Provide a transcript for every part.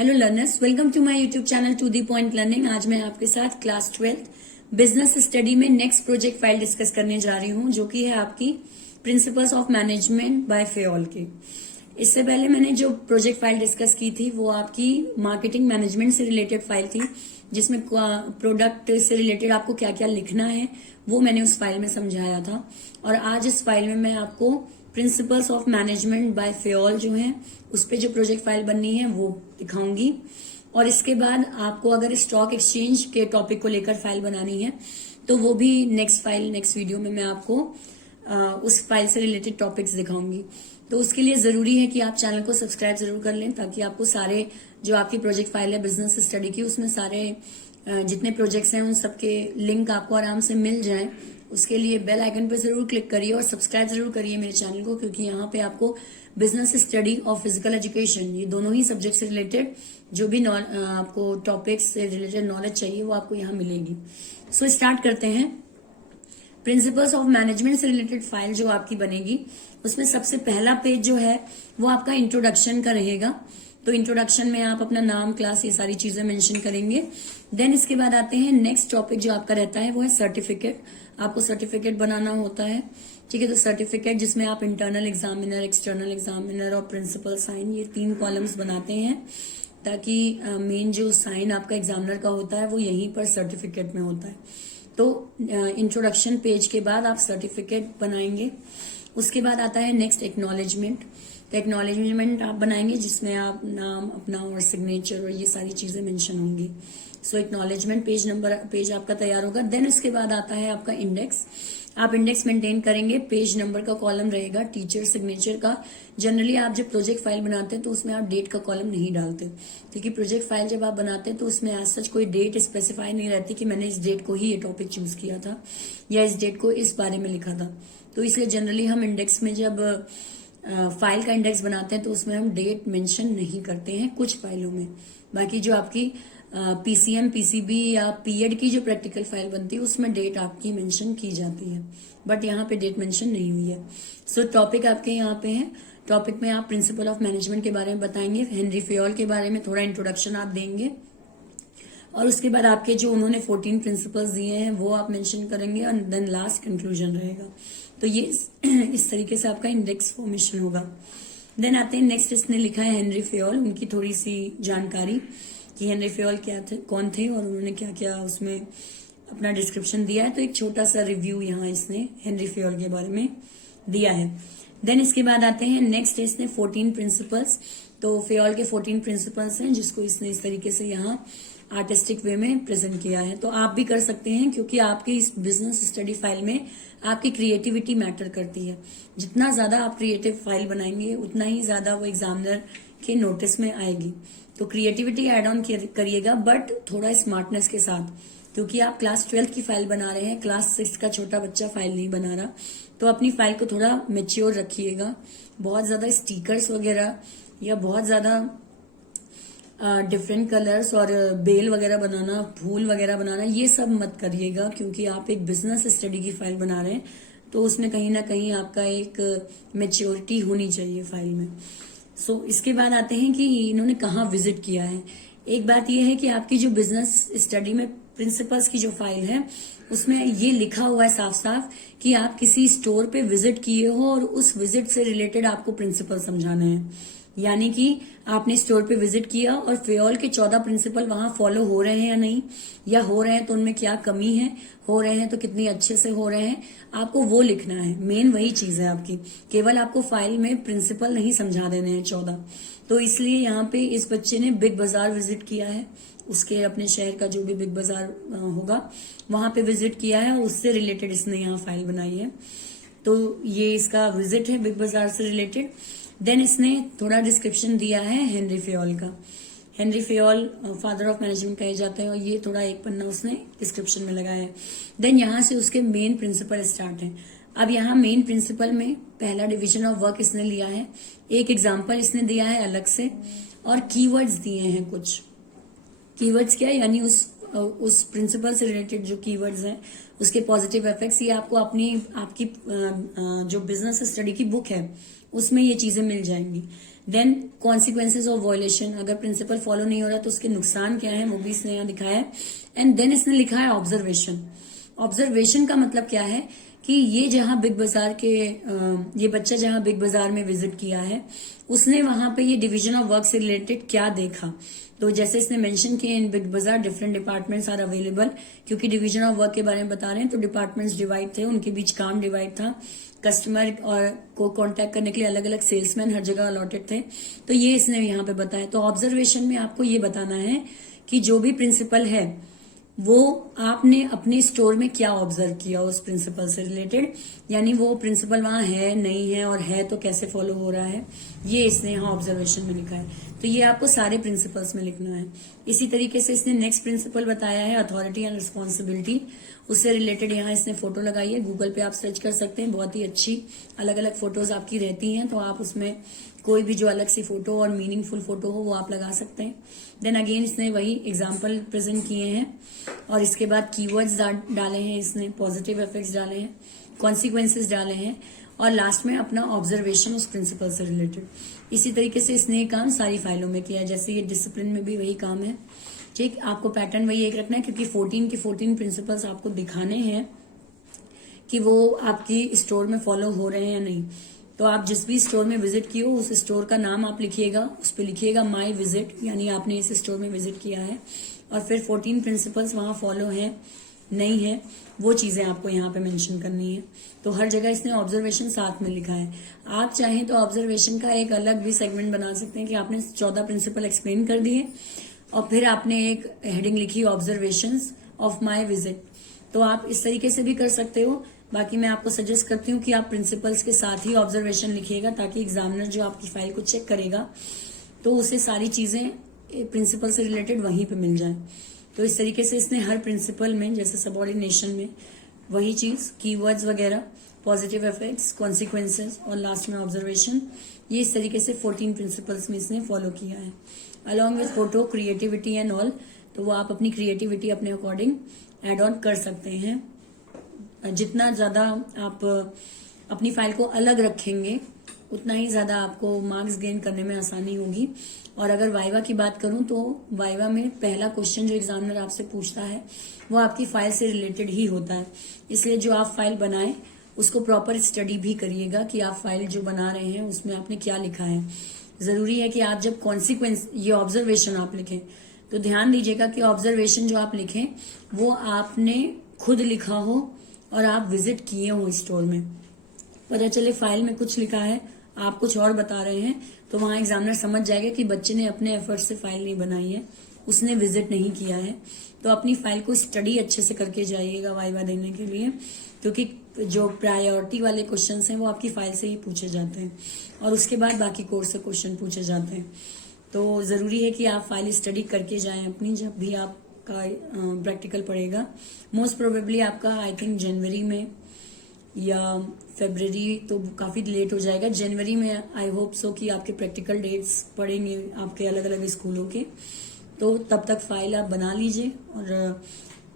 Hello learners, welcome to my YouTube channel to the point learning. आज मैं आपके साथ क्लास 12 बिजनेस स्टडी में नेक्स्ट प्रोजेक्ट फाइल डिस्कस करने जा रही हूं, जो कि है आपकी principles of management by Fayol की। इससे पहले मैंने जो प्रोजेक्ट फाइल डिस्कस की थी वो आपकी मार्केटिंग मैनेजमेंट से रिलेटेड फाइल थी, जिसमें प्रोडक्ट से रिलेटेड आपको क्या क्या लिखना है वो मैंने उस फाइल में समझाया था। और आज इस फाइल में मैं आपको प्रिंसिपल्स ऑफ मैनेजमेंट बाय फेओल जो है उस पे जो प्रोजेक्ट फाइल बननी है वो दिखाऊंगी। और इसके बाद आपको अगर स्टॉक एक्सचेंज के टॉपिक को लेकर फाइल बनानी है तो वो भी नेक्स्ट वीडियो में मैं आपको उस फाइल से रिलेटेड टॉपिक्स दिखाऊंगी। तो उसके लिए जरूरी है कि आप चैनल को सब्सक्राइब जरूर कर लें, ताकि आपको सारे जो आपकी प्रोजेक्ट फाइल है बिजनेस स्टडी की, उसमें सारे जितने प्रोजेक्ट्स हैं उन सबके लिंक आपको आराम से मिल जाए। उसके लिए बेल आइकन पर जरूर क्लिक करिए और सब्सक्राइब जरूर करिए मेरे चैनल को, क्योंकि यहाँ पे आपको बिजनेस स्टडी और फिजिकल एजुकेशन, ये दोनों ही सब्जेक्ट से रिलेटेड जो भी आपको टॉपिक्स से रिलेटेड नॉलेज चाहिए वो आपको यहाँ मिलेगी। सो स्टार्ट करते हैं। प्रिंसिपल्स ऑफ मैनेजमेंट से रिलेटेड फाइल जो आपकी बनेगी उसमें सबसे पहला पेज जो है वो आपका इंट्रोडक्शन का रहेगा। तो इंट्रोडक्शन में आप अपना नाम, क्लास, ये सारी चीजें मेंशन करेंगे। देन इसके बाद आते हैं नेक्स्ट टॉपिक जो आपका रहता है वो है सर्टिफिकेट। आपको सर्टिफिकेट बनाना होता है, ठीक है। तो सर्टिफिकेट जिसमें आप इंटरनल एग्जामिनर, एक्सटर्नल एग्जामिनर और प्रिंसिपल साइन, ये 3 कॉलम्स बनाते हैं, ताकि मेन जो साइन आपका एग्जामिनर का होता है वो यहीं पर सर्टिफिकेट में होता है। तो इंट्रोडक्शन पेज के बाद आप सर्टिफिकेट बनाएंगे। उसके बाद आता है नेक्स्ट एक्नॉलेजमेंट। तो एक्नॉलेजमेंट आप बनाएंगे जिसमें आप नाम अपना और सिग्नेचर और ये सारी चीजें मेंशन होंगी। सो एक्नॉलेजमेंट पेज आपका तैयार होगा। देन उसके बाद आता है आपका इंडेक्स। आप इंडेक्स मेंटेन करेंगे। पेज नंबर का कॉलम रहेगा, टीचर सिग्नेचर का। जनरली आप जब प्रोजेक्ट फाइल बनाते हैं तो उसमें आप डेट का कॉलम नहीं डालते, क्योंकि प्रोजेक्ट फाइल जब आप बनाते हैं तो उसमें एज सच कोई डेट स्पेसिफाई नहीं रहती कि मैंने इस डेट को ही ये टॉपिक चूज किया था या इस डेट को इस बारे में लिखा था। तो इसलिए जनरली हम इंडेक्स में जब फाइल का इंडेक्स बनाते हैं तो उसमें हम डेट मेंशन नहीं करते हैं कुछ फाइलों में। बाकी जो आपकी पीसीएम, पीसीबी या पीएड की जो प्रैक्टिकल फाइल बनती है उसमें डेट आपकी मेंशन की जाती है, बट यहाँ पे डेट मेंशन नहीं हुई है। सो टॉपिक आपके यहाँ पे है। टॉपिक में आप प्रिंसिपल ऑफ मैनेजमेंट के बारे में बताएंगे, हेनरी फेओल के बारे में थोड़ा इंट्रोडक्शन आप देंगे, और उसके बाद आपके जो उन्होंने 14 प्रिंसिपल्स दिए हैं वो आप मेंशन करेंगे, और देन लास्ट कंक्लूजन रहेगा। तो ये इस तरीके से आपका इंडेक्स फॉर्मेशन होगा। देन आते हैं नेक्स्ट, इसने लिखा है हेनरी फेओल, उनकी थोड़ी सी जानकारी कि हेनरी फेओल क्या थे, कौन थे और उन्होंने क्या क्या उसमें अपना डिस्क्रिप्शन दिया है। तो एक छोटा सा रिव्यू यहाँ इसने हेनरी फेओल के बारे में दिया है। देन इसके बाद आते हैं नेक्स्ट, इसने 14 प्रिंसिपल्स, तो फेओल के 14 प्रिंसिपल्स हैं जिसको इसने इस तरीके से यहाँ आर्टिस्टिक वे में प्रेजेंट किया है। तो आप भी कर सकते हैं, क्योंकि आपकी इस बिजनेस स्टडी फाइल में आपकी क्रिएटिविटी मैटर करती है। जितना ज्यादा आप क्रिएटिव फाइल बनाएंगे उतना ही ज्यादा वो एग्जामिनर के नोटिस में आएगी। तो क्रिएटिविटी एड ऑन करिएगा, बट थोड़ा स्मार्टनेस के साथ, क्योंकि आप क्लास 12 की फाइल बना रहे हैं, क्लास 6 का छोटा बच्चा फाइल नहीं बना रहा। तो अपनी फाइल को थोड़ा मेच्योर रखिएगा। बहुत ज्यादा स्टिकर्स वगैरह या बहुत ज्यादा डिफरेंट कलर्स और बेल वगैरह बनाना, फूल वगैरह बनाना, ये सब मत करिएगा, क्योंकि आप एक बिजनेस स्टडी की फाइल बना रहे हैं। तो उसमें कहीं ना कहीं आपका एक मेच्योरिटी होनी चाहिए फाइल में। सो इसके बाद आते हैं कि इन्होंने कहाँ विजिट किया है। एक बात यह है कि आपकी जो बिजनेस स्टडी में प्रिंसिपल्स की जो फाइल है उसमें ये लिखा हुआ है साफ साफ कि आप किसी स्टोर पे विजिट किए हो और उस विजिट से रिलेटेड आपको प्रिंसिपल समझाना है। यानी कि आपने स्टोर पे विजिट किया और फेओल के 14 प्रिंसिपल वहां फॉलो हो रहे हैं या नहीं, या हो रहे हैं तो उनमें क्या कमी है, हो रहे हैं तो कितनी अच्छे से हो रहे हैं, आपको वो लिखना है। मेन वही चीज है आपकी। केवल आपको फाइल में प्रिंसिपल नहीं समझा देने हैं 14। तो इसलिए यहाँ पे इस बच्चे ने बिग बाजार विजिट किया है, उसके अपने शहर का जो भी बिग बाजार होगा वहां पे विजिट किया है और उससे रिलेटेड इसने यहाँ फाइल बनाई है। तो ये इसका विजिट है बिग बाजार से रिलेटेड। देन इसने थोड़ा डिस्क्रिप्शन दिया है हेनरी फेओल का। हेनरी फेओल फादर ऑफ मैनेजमेंट कहे जाते हैं, और ये थोड़ा एक पन्ना उसने डिस्क्रिप्शन में लगाया है। देन यहाँ से उसके मेन प्रिंसिपल स्टार्ट है। अब यहाँ मेन प्रिंसिपल में पहला डिवीजन ऑफ वर्क इसने लिया है, एक एग्जाम्पल इसने दिया है अलग से, और कीवर्ड्स दिए हैं कुछ। कीवर्ड्स क्या है, यानी उस प्रिंसिपल से रिलेटेड जो कीवर्ड्स हैं उसके पॉजिटिव इफेक्ट्स, ये आपको आपकी जो बिजनेस स्टडी की बुक है उसमें ये चीजें मिल जाएंगी। देन कॉन्सिक्वेंसेज ऑफ वायलेशन, अगर प्रिंसिपल फॉलो नहीं हो रहा तो उसके नुकसान क्या है वो भी इसने यहाँ दिखाया है। एंड देन इसने लिखा है ऑब्जर्वेशन। ऑब्जर्वेशन का मतलब क्या है कि ये जहां बिग बाजार के ये बच्चा जहां बिग बाजार में विजिट किया है उसने वहां पे ये डिवीजन ऑफ वर्क से रिलेटेड क्या देखा। तो जैसे इसने मेंशन किया इन बिग बाजार डिफरेंट डिपार्टमेंट्स आर अवेलेबल, क्योंकि डिवीजन ऑफ वर्क के बारे में बता रहे हैं तो डिपार्टमेंट्स डिवाइड थे, उनके बीच काम डिवाइड था, कस्टमर और को कांटेक्ट करने के लिए अलग अलग सेल्समैन हर जगह अलॉटेड थे। तो ये इसने यहाँ पे बताया। तो ऑब्जर्वेशन में आपको ये बताना है कि जो भी प्रिंसिपल है वो आपने अपने स्टोर में क्या ऑब्जर्व किया उस प्रिंसिपल से रिलेटेड, यानी वो प्रिंसिपल वहां है नहीं है, और है तो कैसे फॉलो हो रहा है, ये इसने यहाँ ऑब्जर्वेशन में लिखा है। तो ये आपको सारे प्रिंसिपल्स में लिखना है। इसी तरीके से इसने नेक्स्ट प्रिंसिपल बताया है अथॉरिटी एंड रिस्पॉन्सिबिलिटी, उससे रिलेटेड यहाँ इसने फोटो लगाई है। गूगल पे आप सर्च कर सकते हैं, बहुत ही अच्छी अलग अलग फोटोज आपकी रहती हैं, तो आप उसमें कोई भी जो अलग सी फोटो और मीनिंगफुल फोटो हो वो आप लगा सकते हैं। देन अगेन इसने वही एग्जाम्पल प्रेजेंट किए हैं, और इसके बाद कीवर्ड्स डाले हैं इसने, पॉजिटिव इफेक्ट्स डाले हैं, कॉन्सिक्वेंसेज डाले हैं, और लास्ट में अपना ऑब्जर्वेशन उस प्रिंसिपल से रिलेटेड। इसी तरीके से इसने ये काम सारी फाइलों में किया है, जैसे ये डिसिप्लिन में भी वही काम है। ठीक, आपको पैटर्न वही एक रखना है, क्योंकि 14 के 14 प्रिंसिपल्स आपको दिखाने हैं कि वो आपकी स्टोर में फॉलो हो रहे हैं या नहीं। तो आप जिस भी स्टोर में विजिट किए हो उस स्टोर का नाम आप लिखिएगा, उस पर लिखिएगा माई विजिट, यानी आपने इस स्टोर में विजिट किया है, और फिर 14 प्रिंसिपल्स वहां फॉलो है नहीं है वो चीजें आपको यहाँ पे मेंशन करनी है। तो हर जगह इसने ऑब्जर्वेशन साथ में लिखा है। आप चाहें तो ऑब्जर्वेशन का एक अलग भी सेगमेंट बना सकते हैं कि आपने 14 प्रिंसिपल एक्सप्लेन कर दिए और फिर आपने एक हेडिंग लिखी ऑब्जर्वेशंस ऑफ माई विजिट। तो आप इस तरीके से भी कर सकते हो। बाकी मैं आपको सजेस्ट करती हूँ कि आप प्रिंसिपल्स के साथ ही ऑब्जर्वेशन लिखिएगा, ताकि एग्जामिनर जो आपकी फाइल को चेक करेगा तो उसे सारी चीजें प्रिंसिपल से रिलेटेड वहीं पे मिल जाए। तो इस तरीके से इसने हर प्रिंसिपल में, जैसे सबऑर्डिनेशन में वही चीज, कीवर्ड्स वगैरह, पॉजिटिव इफेक्ट्स, कॉन्सिक्वेंसेज और लास्ट में ऑब्जर्वेशन, ये इस तरीके से 14 प्रिंसिपल्स में इसने फॉलो किया है। Along with photo, creativity and all, तो वो आप अपनी क्रिएटिविटी अपने अकॉर्डिंग एड ऑन कर सकते हैं। जितना ज्यादा आप अपनी फाइल को अलग रखेंगे उतना ही ज्यादा आपको मार्क्स गेन करने में आसानी होगी। और अगर वाइवा की बात करूं तो वाइवा में पहला क्वेश्चन जो एग्जामिनर आपसे पूछता है वो आपकी फाइल से रिलेटेड ही होता है। इसलिए जो आप फाइल बनाएं उसको प्रॉपर स्टडी भी करिएगा कि आप फाइल जो बना रहे हैं उसमें आपने क्या लिखा है। जरूरी है कि आप जब कॉन्सिक्वेंस, ये ऑब्जर्वेशन आप लिखें तो ध्यान दीजिएगा कि ऑब्जर्वेशन जो आप लिखें वो आपने खुद लिखा हो और आप विजिट किए हो स्टोर में। पता चले फाइल में कुछ लिखा है, आप कुछ और बता रहे हैं, तो वहां एग्जामिनर समझ जाएगा कि बच्चे ने अपने एफर्ट से फाइल नहीं बनाई है, उसने विजिट नहीं किया है। तो अपनी फाइल को स्टडी अच्छे से करके जाइएगा वाइवा देने के लिए, क्योंकि जो प्रायोरिटी वाले क्वेश्चंस हैं वो आपकी फाइल से ही पूछे जाते हैं और उसके बाद बाकी कोर्स से क्वेश्चन पूछे जाते हैं। तो जरूरी है कि आप फाइल स्टडी करके जाएं अपनी, जब भी आपका प्रैक्टिकल पड़ेगा। मोस्ट प्रोबेबली आपका आई थिंक जनवरी में या फरवरी, तो काफी लेट हो जाएगा। जनवरी में आई होप सो कि आपके प्रैक्टिकल डेट्स पड़ेंगे आपके अलग अलग स्कूलों के, तो तब तक फाइल आप बना लीजिए। और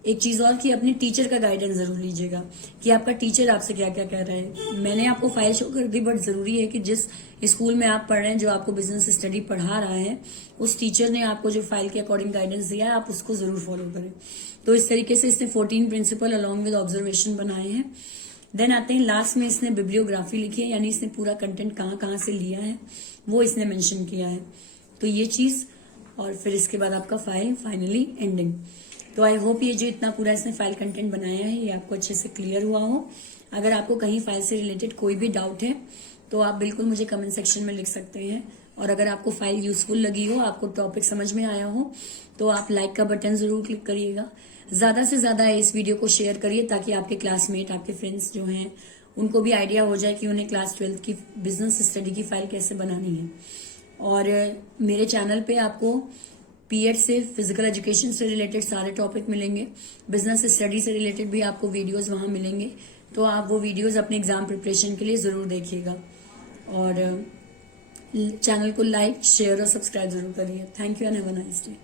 एक चीज और कि अपने टीचर का गाइडेंस जरूर लीजिएगा कि आपका टीचर आपसे क्या क्या कह रहा है। मैंने आपको फाइल शो कर दी, बट जरूरी है कि जिस स्कूल में आप पढ़ रहे हैं, जो आपको बिजनेस स्टडी पढ़ा रहा है, उस टीचर ने आपको जो फाइल के अकॉर्डिंग गाइडेंस दिया है आप उसको जरूर फॉलो करें। तो इस तरीके से इसने 14 प्रिंसिपल अलॉन्ग विद ऑब्जर्वेशन बनाए हैं। देन आते हैं लास्ट में इसने बिब्लियोग्राफी लिखी है, यानी इसने पूरा कंटेंट कहाँ कहाँ से लिया है वो इसने मेंशन किया है। तो ये चीज, और फिर इसके बाद आपका फाइल फाइनली एंडिंग। तो आई होप ये जो इतना पूरा इसने फाइल कंटेंट बनाया है ये आपको अच्छे से क्लियर हुआ हो। अगर आपको कहीं फाइल से रिलेटेड कोई भी डाउट है तो आप बिल्कुल मुझे कमेंट सेक्शन में लिख सकते हैं। और अगर आपको फाइल यूजफुल लगी हो, आपको टॉपिक समझ में आया हो, तो आप लाइक का बटन जरूर क्लिक करिएगा। ज्यादा से ज्यादा इस वीडियो को शेयर करिए ताकि आपके क्लासमेट, आपके फ्रेंड्स जो हैं उनको भी आइडिया हो जाए कि उन्हें क्लास 12 की बिजनेस स्टडी की फाइल कैसे बनानी है। और मेरे चैनल पे आपको पीएड से, फिजिकल एजुकेशन से रिलेटेड सारे टॉपिक मिलेंगे। बिजनेस स्टडी से रिलेटेड भी आपको वीडियोस वहां मिलेंगे, तो आप वो वीडियोस अपने एग्जाम प्रिपरेशन के लिए जरूर देखिएगा। और चैनल को लाइक, शेयर और सब्सक्राइब जरूर करिए। Thank you and have a nice day.